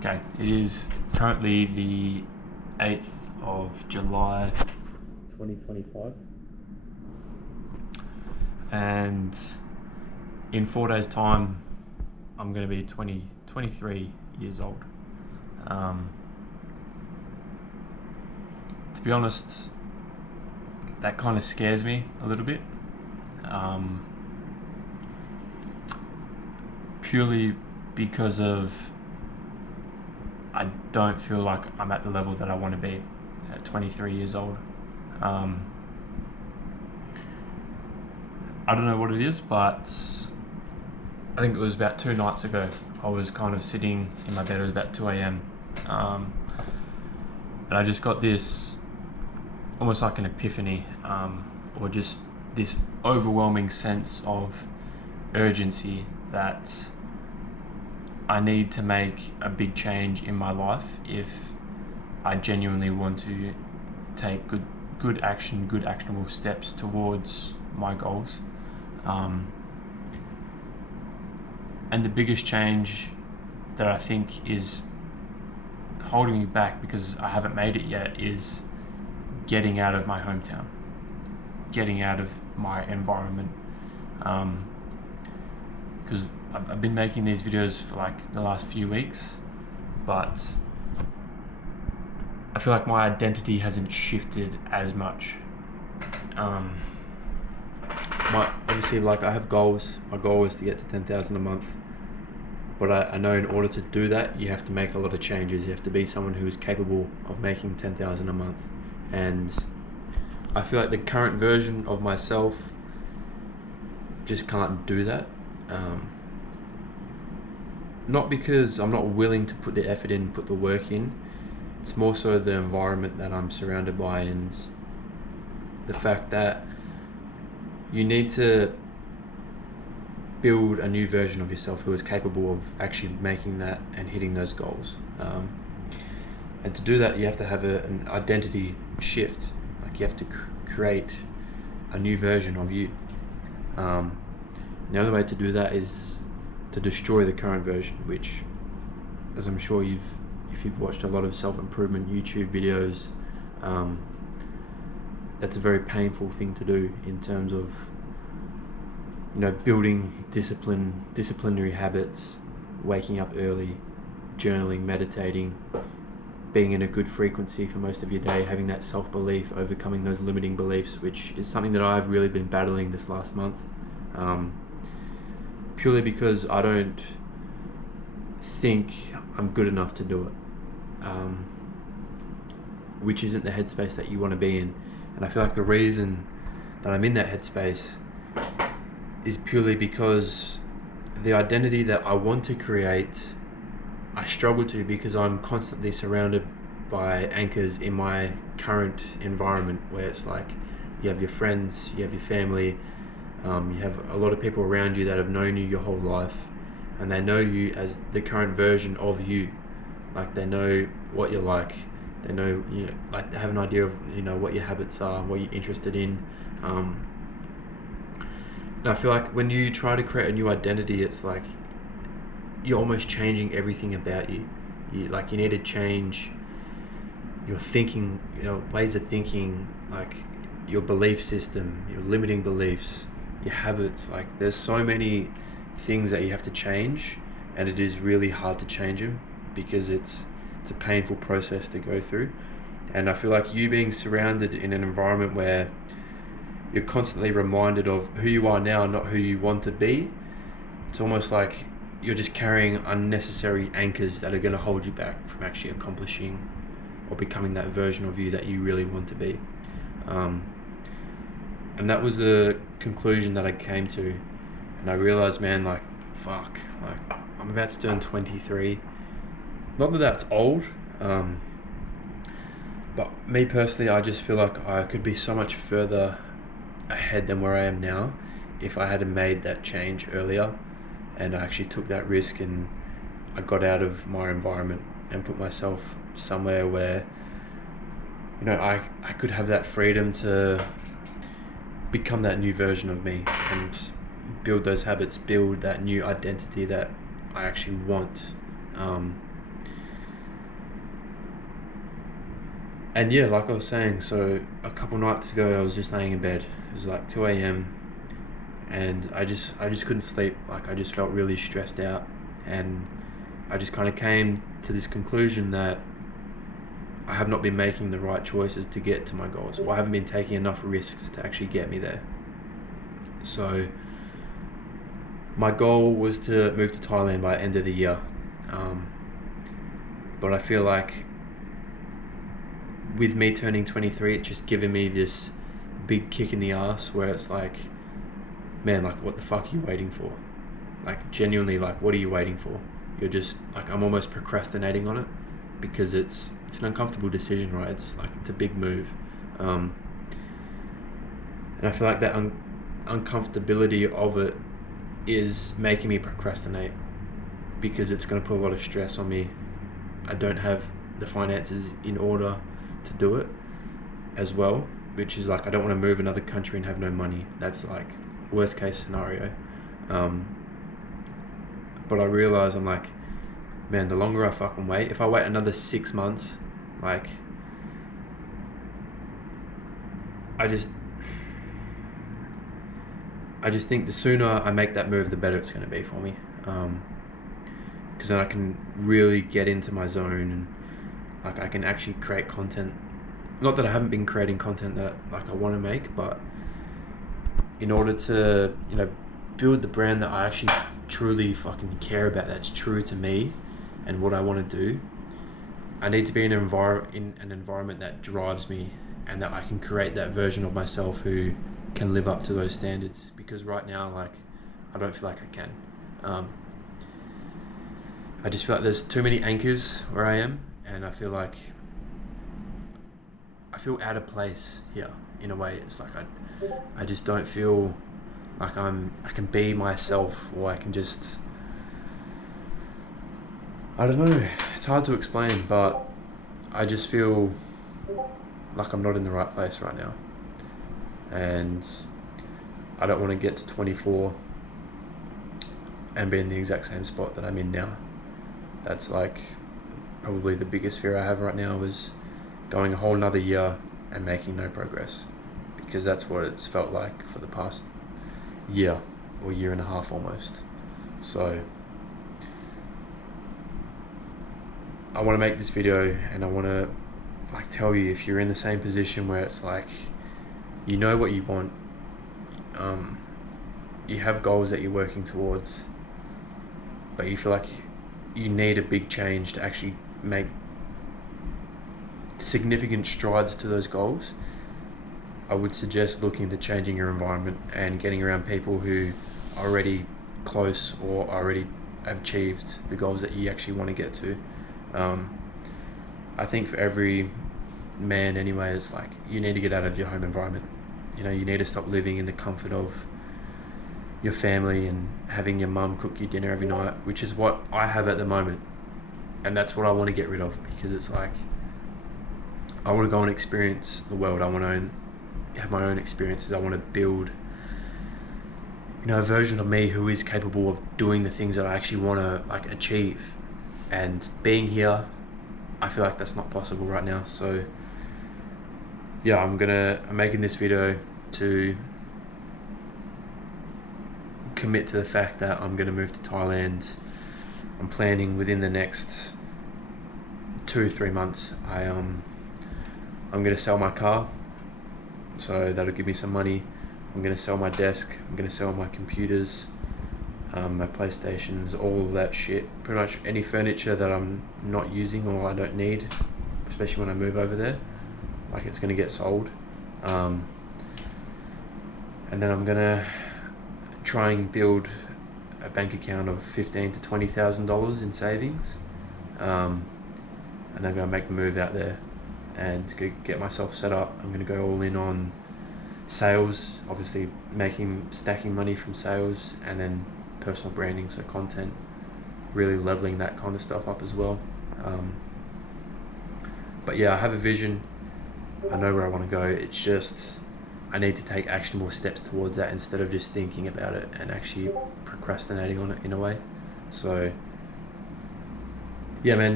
Okay, it is currently the 8th of July 2025, and in 4 days' time, I'm going to be 23 years old. To be honest, that kind of scares me a little bit, purely because of I don't feel like I'm at the level that I want to be at 23 years old. I don't know what it is, but I think it was about 2 nights ago. I was kind of sitting in my bed. It was about 2 a.m. And I just got this almost like an epiphany, or just this overwhelming sense of urgency that I need to make a big change in my life if I genuinely want to take good actionable steps towards my goals. And the biggest change that I think is holding me back because I haven't made it yet is getting out of my hometown, getting out of my environment. Because I've been making these videos for like the last few weeks, but I feel like my identity hasn't shifted as much. Obviously, like, I have goals. My goal is to get to 10,000 a month, but I know in order to do that, you have to make a lot of changes. You have to be someone who is capable of making 10,000 a month, and I feel like the current version of myself just can't do that. Not because I'm not willing to put the effort in, put the work in. It's more so the environment that I'm surrounded by, and the fact that you need to build a new version of yourself who is capable of actually making that and hitting those goals. And to do that, you have to have an identity shift. Like, you have to create a new version of you. The only way to do that is to destroy the current version, which, as I'm sure if you've watched a lot of self-improvement YouTube videos, that's a very painful thing to do in terms of, building disciplinary habits, waking up early, journaling, meditating, being in a good frequency for most of your day, having that self-belief, overcoming those limiting beliefs, which is something that I've really been battling this last month, purely because I don't think I'm good enough to do it, which isn't the headspace that you want to be in. And I feel like the reason that I'm in that headspace is purely because the identity that I want to create, I struggle to, because I'm constantly surrounded by anchors in my current environment, where it's like you have your friends, you have your family, you have a lot of people around you that have known you your whole life, and they know you as the current version of you. Like, they know what you're like, they know, like, they have an idea of, what your habits are, what you're interested in. And I feel like when you try to create a new identity, it's like you're almost changing everything about you. You need to change your thinking, ways of thinking, like your belief system, your limiting beliefs, your habits. Like, there's so many things that you have to change, and it is really hard to change them because it's a painful process to go through. And I feel like you being surrounded in an environment where you're constantly reminded of who you are now, not who you want to be, it's almost like you're just carrying unnecessary anchors that are going to hold you back from actually accomplishing or becoming that version of you that you really want to be. And that was the conclusion that I came to, and I realized, man, like, fuck, like, I'm about to turn 23. Not that that's old, but me personally, I just feel like I could be so much further ahead than where I am now if I had made that change earlier, and I actually took that risk, and I got out of my environment and put myself somewhere where, I could have that freedom to become that new version of me and build those habits, build that new identity that I actually want. And yeah, like I was saying, so a couple nights ago I was just laying in bed. It was like 2 a.m. and I just couldn't sleep. Like I just felt really stressed out, and I just kind of came to this conclusion that I have not been making the right choices to get to my goals, or I haven't been taking enough risks to actually get me there. So my goal was to move to Thailand by the end of the year, but I feel like with me turning 23, it's just given me this big kick in the ass where it's like, man, like what the fuck are you waiting for? Like genuinely, like what are you waiting for? You're just like, I'm almost procrastinating on it because it's an uncomfortable decision, right? It's like, it's a big move, and I feel like that uncomfortability of it is making me procrastinate because it's going to put a lot of stress on me. I don't have the finances in order to do it as well, which is like, I don't want to move another country and have no money. That's like worst case scenario. But I realize, I'm like, man, the longer I fucking wait, if I wait another 6 months, like I just think the sooner I make that move, the better it's going to be for me, because then I can really get into my zone, and like I can actually create content. Not that I haven't been creating content that like I want to make, but in order to, you know, build the brand that I actually truly fucking care about, that's true to me and what I want to do, I need to be in an environment that drives me, and that I can create that version of myself who can live up to those standards. Because right now, like, I don't feel like I can. I just feel like there's too many anchors where I am, and I feel out of place here in a way. It's like I just don't feel like I can be myself, or I can just, I don't know, it's hard to explain, but I just feel like I'm not in the right place right now, and I don't want to get to 24 and be in the exact same spot that I'm in now. That's like probably the biggest fear I have right now, is going a whole nother year and making no progress, because that's what it's felt like for the past year or year and a half almost. So I want to make this video, and I want to like tell you, if you're in the same position where it's like, you know what you want, you have goals that you're working towards, but you feel like you need a big change to actually make significant strides to those goals, I would suggest looking into changing your environment and getting around people who are already close or already have achieved the goals that you actually want to get to. I think for every man anyway, it's like, you need to get out of your home environment. You know, you need to stop living in the comfort of your family and having your mum cook you dinner every night, which is what I have at the moment, and that's what I want to get rid of, because it's like, I want to go and experience the world. I want to have my own experiences. I want to build, you know, a version of me who is capable of doing the things that I actually want to like achieve. And being here, I feel like that's not possible right now. So yeah, I'm making this video to commit to the fact that I'm gonna move to Thailand. I'm planning within the next 2-3 months. I'm gonna sell my car, so that'll give me some money. I'm gonna sell my desk. I'm gonna sell my computers, my PlayStations, all of that shit. Pretty much any furniture that I'm not using or I don't need, especially when I move over there, like, it's gonna get sold. And then I'm gonna try and build a bank account of $15,000 to $20,000 in savings, and I'm gonna make the move out there and get myself set up. I'm gonna go all in on sales, obviously stacking money from sales, and then personal branding, so content, really leveling that kind of stuff up as well. But yeah, I have a vision. I know where I want to go. It's just, I need to take actionable steps towards that instead of just thinking about it and actually procrastinating on it in a way. So yeah, man,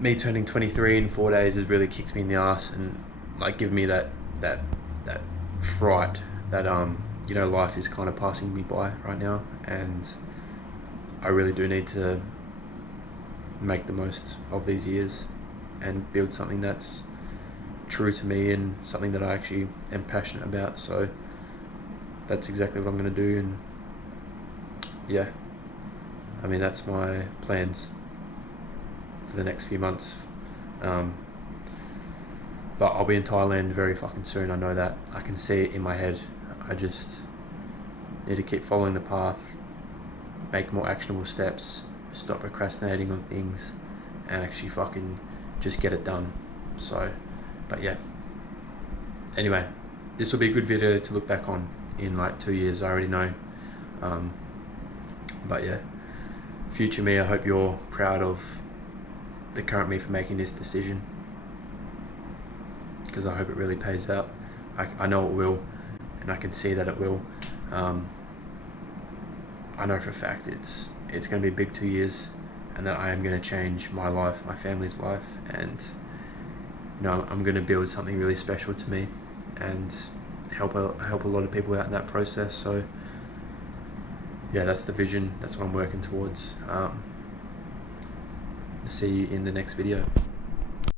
me turning 23 in 4 days has really kicked me in the ass and like given me that fright that you know, life is kind of passing me by right now, and I really do need to make the most of these years and build something that's true to me and something that I actually am passionate about. So that's exactly what I'm going to do. And yeah, I mean, that's my plans for the next few months. But I'll be in Thailand very fucking soon. I know that. I can see it in my head. I just need to keep following the path, make more actionable steps, stop procrastinating on things, and actually fucking just get it done. So, but yeah. Anyway, this will be a good video to look back on in like 2 years. I already know. But yeah, future me, I hope you're proud of the current me for making this decision, because I hope it really pays out. I know it will, and I can see that it will. I know for a fact it's going to be a big 2 years, and that I am going to change my life, my family's life, and you know, I'm going to build something really special to me and help a lot of people out in that process. So yeah, that's the vision. That's what I'm working towards. See you in the next video.